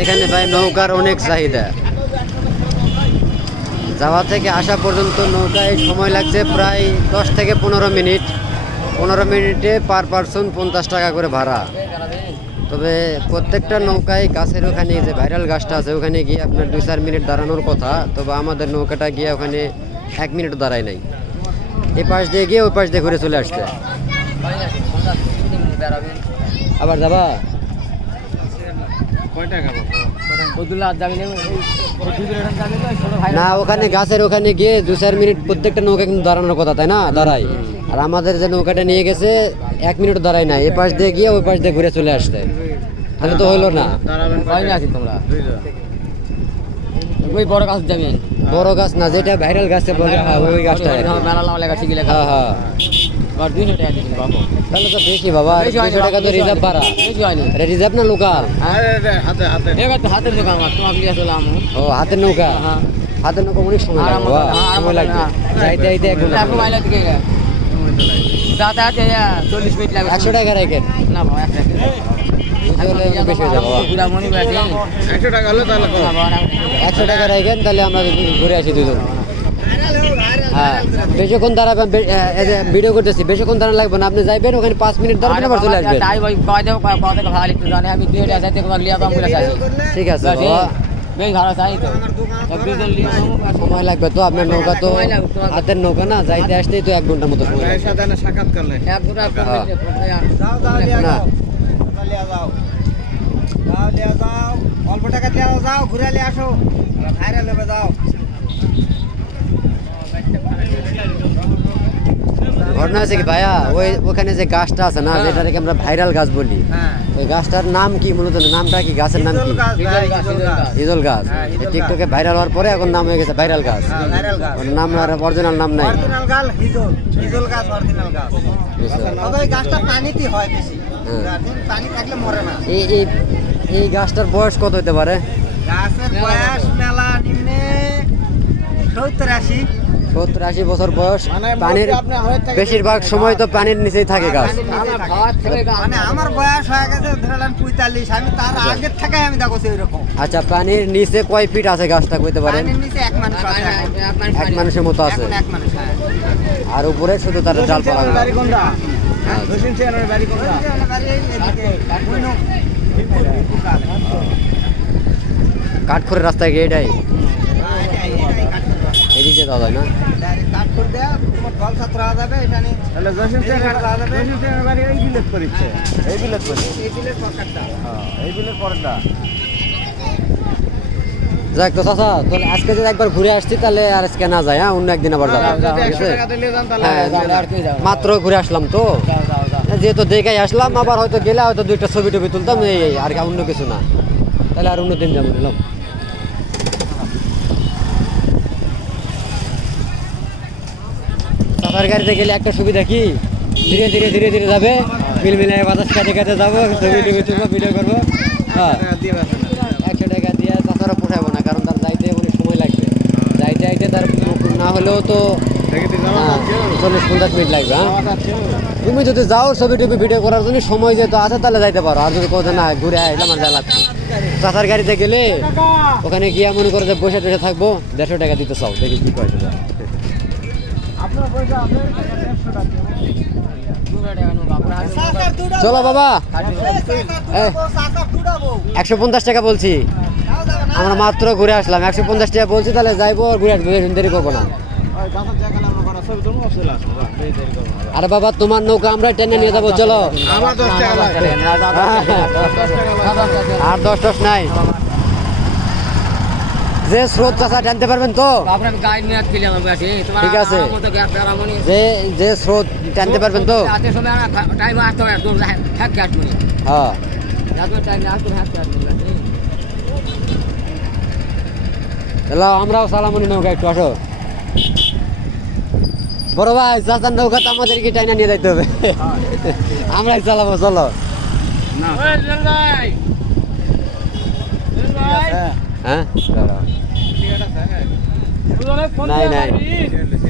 এখানে ভাই নৌকার অনেক চাহিদা। যাওয়া থেকে আসা পর্যন্ত নৌকায় সময় লাগছে প্রায় 10 থেকে 15 মিনিট। 15 মিনিটে পার পারসন 50 টাকা করে ভাড়া। তবে প্রত্যেকটা নৌকায় গাছের ওখানে যে ভাইরাল গাছটা আছে ওখানে গিয়ে আপনার 2-4 মিনিট দাঁড়ানোর কথা। তবে আমাদের নৌকাটা গিয়ে ওখানে 1 মিনিট দাঁড়ায় নাই। এই পাশ দিয়ে গিয়ে ওই পাশ দিয়ে ঘুরে চলে আসছে। আবার যাবা না, ওখানে গাছের ওখানে গিয়ে 2-4 মিনিট প্রত্যেকটা নৌকা কিন্তু দাঁড়ানোর কথা, তাই না? দাঁড়াই। আর আমাদের যে নৌকাটা নিয়ে গেছে 1 মিনিট দাঁড়ায় না, এই পাশ দিয়ে গিয়ে ওই পাশ দিয়ে ঘুরে চলে আসছে। তাহলে তো হইলো না। ওই বড় গাছ যাবেন, বড় গাছ না, যেটা ভাইরাল গাছে বলে ওই গাছটা। হ্যাঁ হ্যাঁ, তাহলে তো বেশি বাবা। 200 টাকা তো রিজার্ভ ভাড়া। রিজার্ভ না লোকাল? হাতের দোকান আমার, তোমাকে নিয়ে আসলাম। ও হাতের নৌকা। হাতের নৌকা অনেক সময় লাগবে বাবা, সময় লাগবে। যাইতে যাইতে 1 ঘন্টা। 40 মিনিট লাগবে। 100 টাকা রাখেন না বাবা, 1 টাকা বেশি হয়ে যাবে বাবা। 100 টাকা হলে তাহলে 100 টাকা রাখেন, তাহলে আমরা ঘুরে আসি দুজন। হ্যাঁ, বেশিক্ষণ দাঁড়াবেন, ভিডিও করতেছি, বেশিক্ষণ দাঁড়ানো লাগবে না। আপনি যাইবেন ওখানে 5 মিনিট দাঁড়াবেন, আবার চলে আসবেন। ঠিক আছে বাবা, সময় লাগবে তো। আপনার নৌকা তো হাতের নৌকা না, যাইতে আসতেই তো 1 ঘন্টার মতো সময় লাগবে। সাক্ষাৎ করলে অল্প টাকা দিয়ে যাও, ঘুরে আসো, ভাইরাল হবে, যাও। ঘটনা আছে কি ভাইয়া, ওখানে যে গাছটা আছে না, যেটা থেকে আমরা ভাইরাল গাছ বলি, ওই গাছটার নাম কি মূলত? নামটা কি, গাছের নাম কি? হিজল গাছ। টিকটকে ভাইরাল হওয়ার পরে এখন নাম হয়ে গেছে ভাইরাল গাছ। ওর নাম আর অরিজিনাল নাম নাই। হিজল গাছ অরিজিনাল গাছ। তবে এই গাছটা পানিতে হয় বেশি, পানি থাকলে মরে না। এই গাছটার বয়স কত হতে পারে? গাছের বয়স মেলা নিম্নে 70-80 বছর বয়স। পানির বেশিরভাগ সময় তো পানির নিচেই থাকে গাছ। মানে আমার বয়স হয়ে গেছে ধরলাম 45, আমি তার আগের থেকে আমি দেখছি এরকম। আচ্ছা, পানির নিচে কয় ফিট আছে গাছটা কইতে পারেন? পানির নিচে 1 মানুষ আছে, 1 মানুষের মতো আছে। 1 মানুষ। আর উপরে শুধু তার ডালপালা। কাঠখড়ের রাস্তায় গিয়ে এটাই এদিকে যাওয়া যায় না। যাক তো চাচা, তাহলে আজকে যদি একবার ঘুরে আসছি তাহলে আর আজকে না যায়। হ্যাঁ, অন্য একদিন আবার যাবো। মাত্র ঘুরে আসলাম তো, যেহেতু দেখাই আসলাম, আবার হয়তো গেলে হয়তো 2টা ছবি টবি তুলতাম, এই আর অন্য কিছু না। তাহলে আর অন্য দিন যাবো নিলাম। চাচার গাড়িতে গেলে একটা সুবিধা কি, ধীরে ধীরে ধীরে ধীরে যাবে, মিলমিলে বাতাস কাটে কাটে যাবো, ছবি টবি তুলবো, ভিডিও করবো। হ্যাঁ, 100 টাকা দিয়ে চাচারও পোষাবো না, কারণ তার যাইতে অনেক সময় লাগবে। যাইতে যাইতে তার না হলেও তো 40-50 মিনিট লাগবে। হ্যাঁ, তুমি যদি যাও ছবি টবি ভিডিও করার জন্য সময় যেহেতু আছে তাহলে যাইতে পারো। আর যদি কোথাও না ঘুরে আসলাম আর যা লাগছে। চাচার গাড়িতে গেলে ওখানে গিয়ে মনে করে যে বসে টসে থাকবো, 150 টাকা দিতে চাও, দেখি কি কয়। চলো বাবা, 150 টাকা বলছি। আমরা মাত্র ঘুরে আসলাম, 150 টাকা বলছি, তাহলে যাইবো আর ঘুরে আসবো, দেরি করবো না। আরে বাবা, তোমার নৌকা আমরা টেনে নিয়ে যাবো, চলো। আর 10 নাই, যে স্রোত চাষা টানতে পারবেন তো? ঠিক আছে, যে স্রোত টানতে পারবেন তো? হ্যাঁ, আমরাও সালামনি নৌকা একটু আসো। বড় ভাই, চাচার নৌকা তো আমাদেরকে টাইনা নিয়ে যাইতে হবে, আমরাই চালাবো, চলো। হ্যাঁ, নাই নাই।